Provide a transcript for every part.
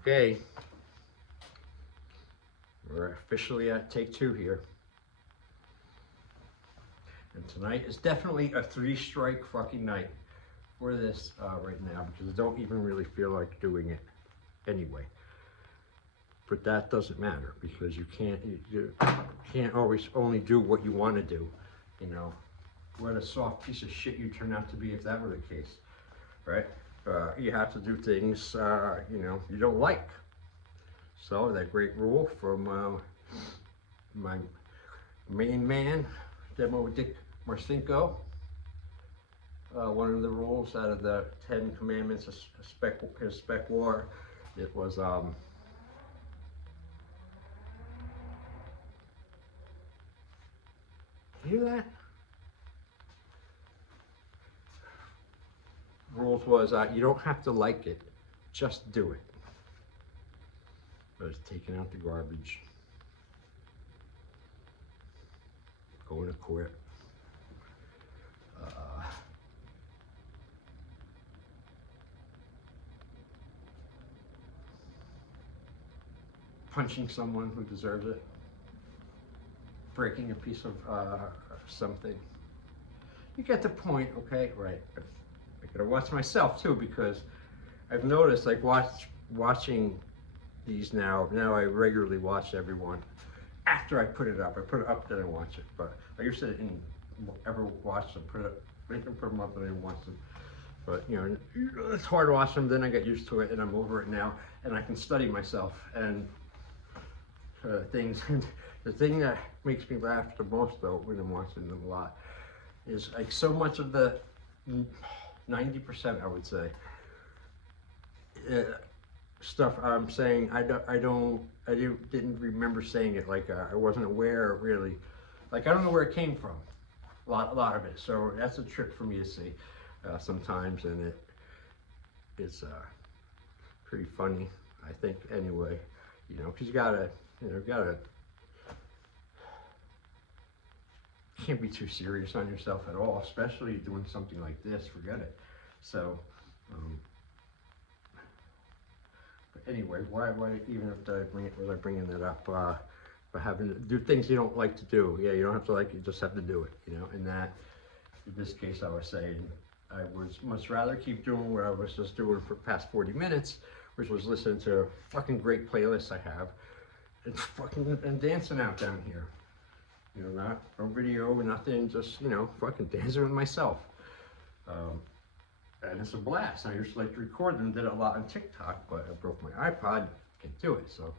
Okay, we're officially at take 2 here. And tonight is definitely a 3-strike fucking night for this right now, because I don't even really feel like doing it anyway. But that doesn't matter, because you can't always only do what you want to do, you know. What a soft piece of shit you turn out to be if that were the case, right? You have to do things, you know, you don't like. So that great rule from my main man, Demo Dick Marcinko. One of the rules out of the 10 Commandments of his spec war, it was hear that? Rules was you don't have to like it, just do it. I was taking out the garbage, going to court, punching someone who deserves it, breaking a piece of something. You get the point, okay? Right. I gotta watch myself too, because I've noticed, like, watching these now I regularly watch everyone after I put it up. I put it up, then I watch it. But I used to didn't ever watch them, put them up, and I watch them. But you know, it's hard to watch them. Then I get used to it, and I'm over it now, and I can study myself and things. And the thing that makes me laugh the most, though, when I'm watching them a lot, is like so much of the 90%, I would say, stuff I'm saying, I didn't remember saying it. Like I wasn't aware, really. Like I don't know where it came from. A lot of it. So that's a trick for me to see sometimes, and it's pretty funny, I think. Anyway, you know, because you gotta can't be too serious on yourself at all, especially doing something like this. Forget it. So. But anyway, why even if was I bringing that up? For having to do things you don't like to do. Yeah, you don't have to like it, you just have to do it, you know. And that, in this case, I was saying I would much rather keep doing what I was just doing for the past 40 minutes, which was listening to fucking great playlists I have, and dancing out down here. You know, no video, nothing, just, you know, fucking dancing with myself. And it's a blast. I used to like to record them, did it a lot on TikTok, but I broke my iPod, can't do it. So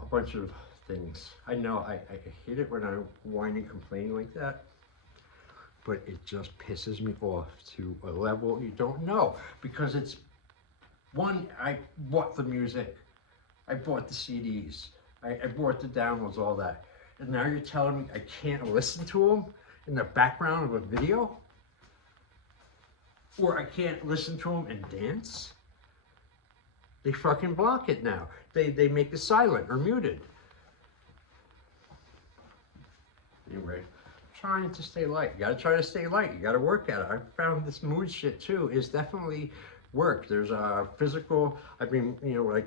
a bunch of things. I know I hate it when I whine and complain like that, but it just pisses me off to a level you don't know. Because it's, one, I bought the music, I bought the CDs, I bought the downloads, all that. And now you're telling me I can't listen to them in the background of a video? Or I can't listen to them and dance? They fucking block it now. They make it silent or muted. Anyway, trying to stay light. You gotta try to stay light. You gotta work at it. I found this mood shit too is definitely work. There's a physical, I mean, you know, like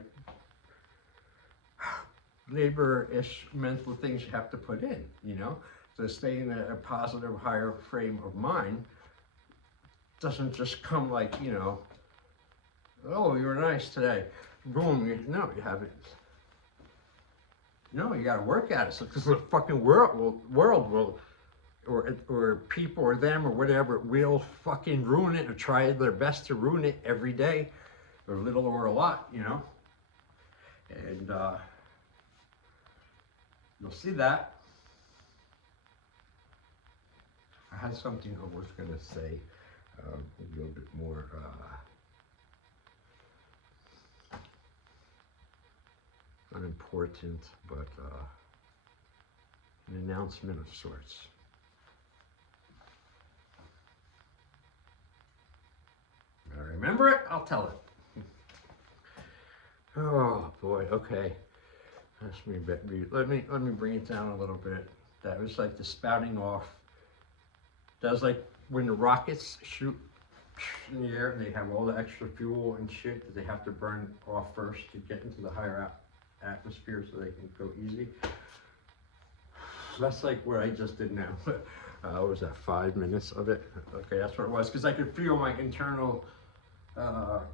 labor-ish mental things you have to put in, you know, to stay in a positive, higher frame of mind. Doesn't just come like, you know, oh, you were nice today. Boom, no, you haven't. No, you gotta work at it. So, because the fucking world will, or people or them or whatever, will fucking ruin it or try their best to ruin it every day, or little or a lot, you know. And you'll see that. I had something I was gonna say. A little bit more unimportant, but an announcement of sorts. When I remember it, I'll tell it. Oh boy, okay. Let me bring it down a little bit. That was like the spouting off. That was like when the rockets shoot in the air, and they have all the extra fuel and shit that they have to burn off first to get into the higher atmosphere so they can go easy. That's like what I just did now. What was that, 5 minutes of it? Okay, that's what it was, because I could feel my internal,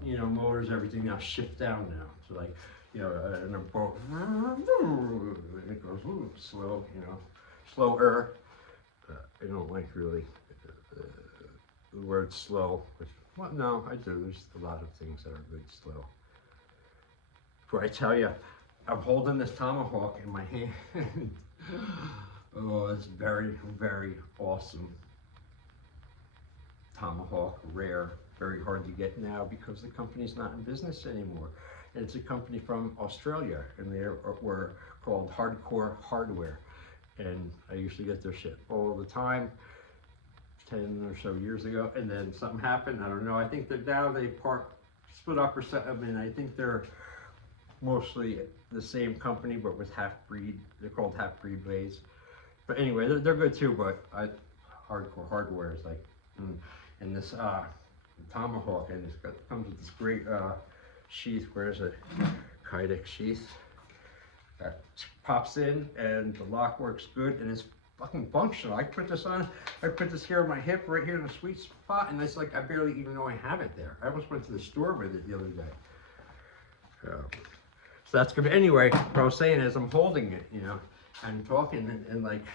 you know, motors, everything now shift down now. So like, you know, in a boat, it goes slow, you know, slower. I don't like really the word slow. Well, no, I do. There's a lot of things that are good slow. Before I tell you, I'm holding this tomahawk in my hand. Oh, it's very, very awesome. Tomahawk, rare, very hard to get now because the company's not in business anymore. And it's a company from Australia, and they were called Hardcore Hardware. And I used to get their shit all the time, 10 or so years ago, and then something happened. I don't know. I think that now they split up or something. I mean, I think they're mostly the same company, but with half-breed. They're called half-breed blades. But anyway, they're good too. But Hardcore Hardware is like, and this tomahawk, and it comes with this great sheath. Where's it? Kydex sheath. That pops in, and the lock works good, and it's fucking functional. I put this on. I put this here on my hip, right here in the sweet spot, and it's like I barely even know I have it there. I almost went to the store with it the other day. So that's good. Anyway, what I was saying is I'm holding it, you know, and talking, and like,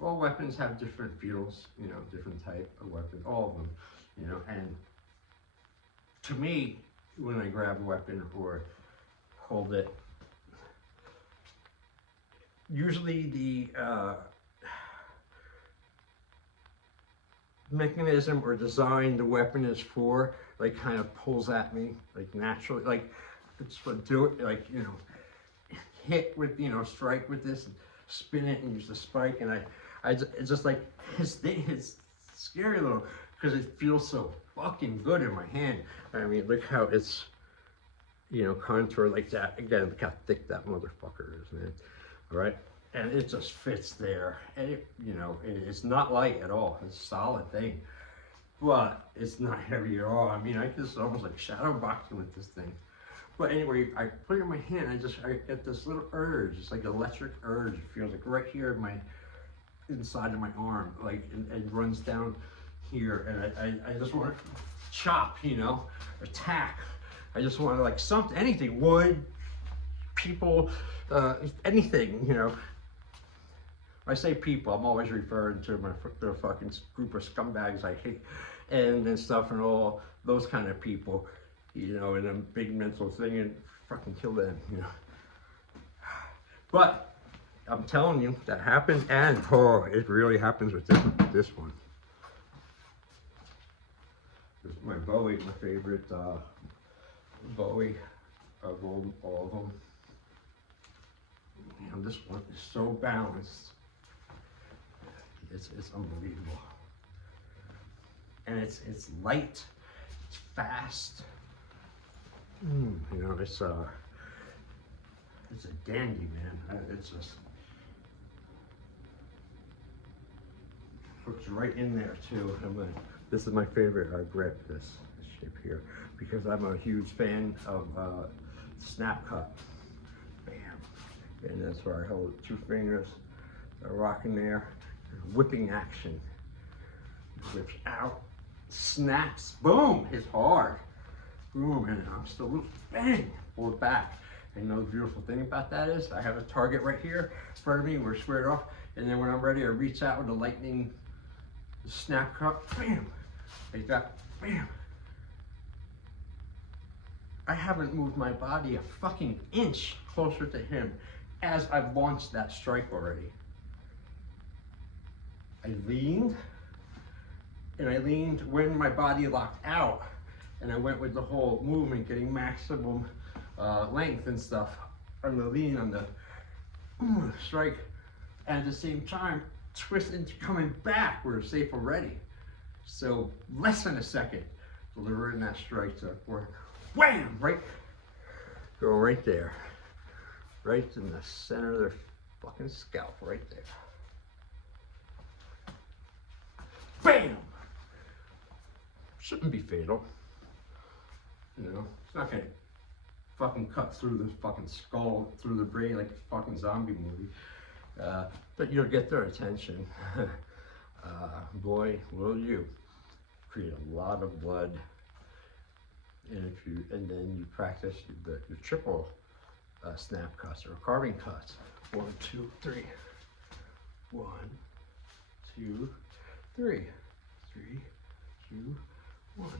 all weapons have different feels, you know, different type of weapon, all of them, you know, and to me, when I grab a weapon or hold it, usually the mechanism or design the weapon is for, like, kind of pulls at me, like, naturally, like, it's what do it, like, you know, hit with, you know, strike with this, and spin it and use the spike, and it's just like, it's scary little, because it feels so fucking good in my hand. I mean, look how it's, you know, contour like that. Again, look how thick that motherfucker is, man. All right, and it just fits there, and it, you know, it's not light at all. It's a solid thing, but it's not heavy at all. I mean, I just almost like shadow boxing with this thing. But anyway, I put it in my hand. I get this little urge. It's like electric urge. It feels like right here in my inside of my arm, like, and runs down here, and I just want to chop, you know, attack. I just want to, like, something, anything, wood, people, anything, you know. When I say people, I'm always referring to the fucking group of scumbags I hate, and stuff, and all those kind of people, you know, and a big mental thing, and fucking kill them, you know. But I'm telling you, that happens, and oh, it really happens with this one. This is my Bowie, my favorite Bowie of all of them. And this one is so balanced. It's unbelievable. And it's light, it's fast. You know, it's a dandy, man. It's just hooks right in there too. This is my favorite grip, this shape here, because I'm a huge fan of snap cut. Bam. And that's where I hold 2 fingers, rocking there, whipping action. Whips out, snaps, boom, it's hard. Boom, and I'm still, bang, pull it back. And you know the beautiful thing about that is I have a target right here in front of me, we're squared off, and then when I'm ready, I reach out with a lightning snap cut, bam, like that, bam. I haven't moved my body a fucking inch closer to him as I've launched that strike already. I leaned, and I leaned when my body locked out, and I went with the whole movement, getting maximum length and stuff on the lean, on the strike, and at the same time, twist into coming back where it's safe already. So less than a second, delivering that strike to where, wham, right, go right there, right in the center of their fucking scalp, right there. Bam! Shouldn't be fatal. You know, it's not gonna fucking cut through the fucking skull, through the brain like a fucking zombie movie. But you'll get their attention. Boy, will you create a lot of blood. And then you practice the triple snap cuts or carving cuts. 1, 2, 3. 1, 2, 3. 3, 2, 1.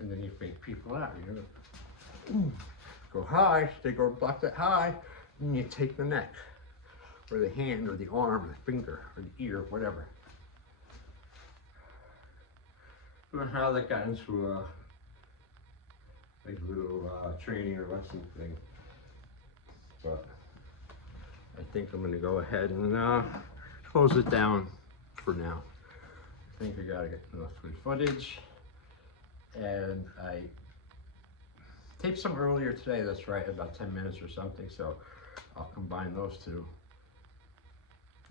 And then you fake people out. You know, go high. They go block that high, and you take the neck, or the hand, or the arm, or the finger, or the ear, whatever. I don't know how that got into a little training or lesson thing, but I think I'm going to go ahead and close it down for now. I think I got to get enough good footage, and I taped some earlier today, that's right, about 10 minutes or something, so I'll combine those two.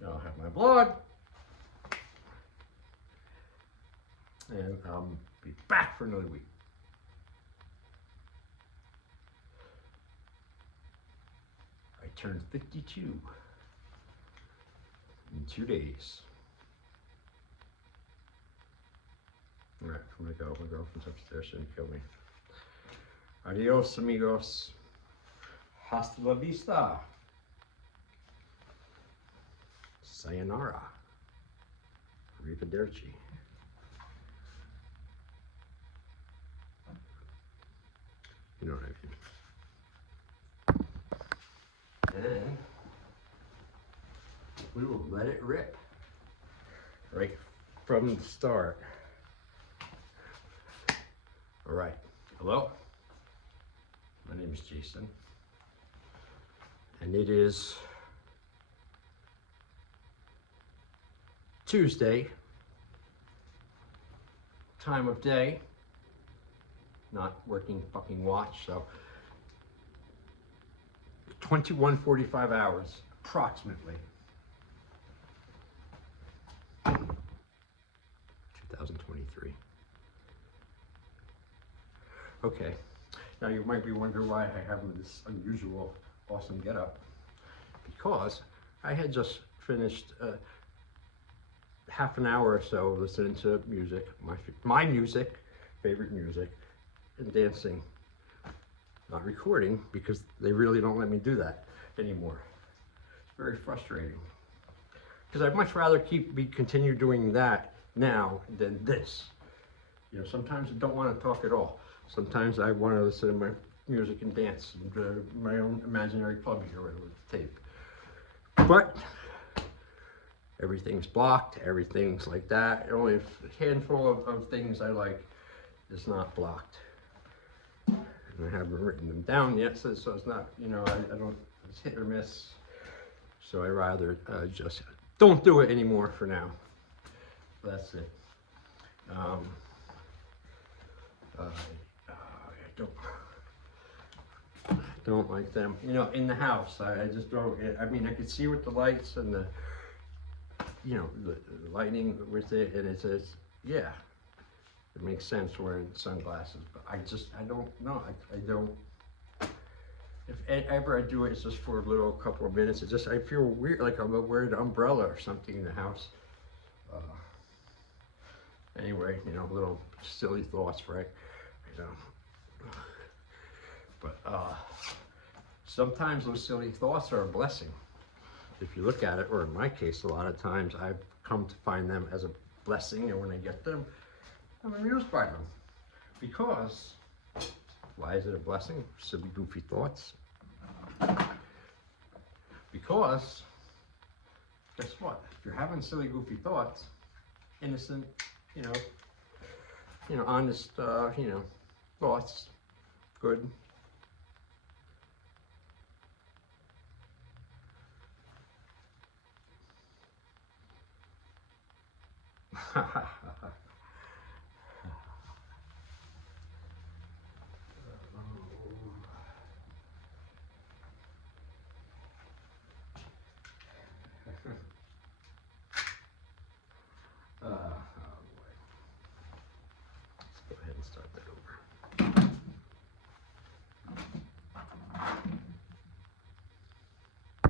I'll have my blog, and I'll be back for another week. I turned 52 in 2 days. All right, I'm gonna go. My girlfriend's upstairs, shouldn't kill me. Adios, amigos. Hasta la vista. Sayonara. Arrivederci. You know what I mean. And we will let it rip right from the start. All right. Hello. My name is Jason, and it is Tuesday, time of day, not working fucking watch, so 21:45 hours, approximately. 2023. Okay, now you might be wondering why I have this unusual, awesome getup. Because I had just finished half an hour or so listening to music, my music, favorite music, and dancing. Not recording, because they really don't let me do that anymore. It's very frustrating. Because I'd much rather continue doing that now than this. You know, sometimes I don't want to talk at all. Sometimes I want to listen to my music and dance, and my own imaginary club here with the tape. But everything's blocked, everything's like that. Only a handful of things I like is not blocked. And I haven't written them down yet, so it's not, you know, I don't, it's hit or miss. So I rather just don't do it anymore for now. That's it. I don't like them, you know, in the house. I just don't. I mean, I could see with the lights and the, you know, the lighting with it, and it says, yeah, it makes sense wearing sunglasses. But I don't know. I don't. If ever I do it, it's just for a little couple of minutes. It just, I feel weird, like I'm wearing an umbrella or something in the house. Anyway, you know, little silly thoughts, right? You know. But sometimes those silly thoughts are a blessing. If you look at it, or in my case, a lot of times I've come to find them as a blessing, and when I get them, I'm amused by them. Because, why is it a blessing? Silly, goofy thoughts. Because, guess what? If you're having silly, goofy thoughts, innocent, you know, honest, you know, thoughts, good. that over.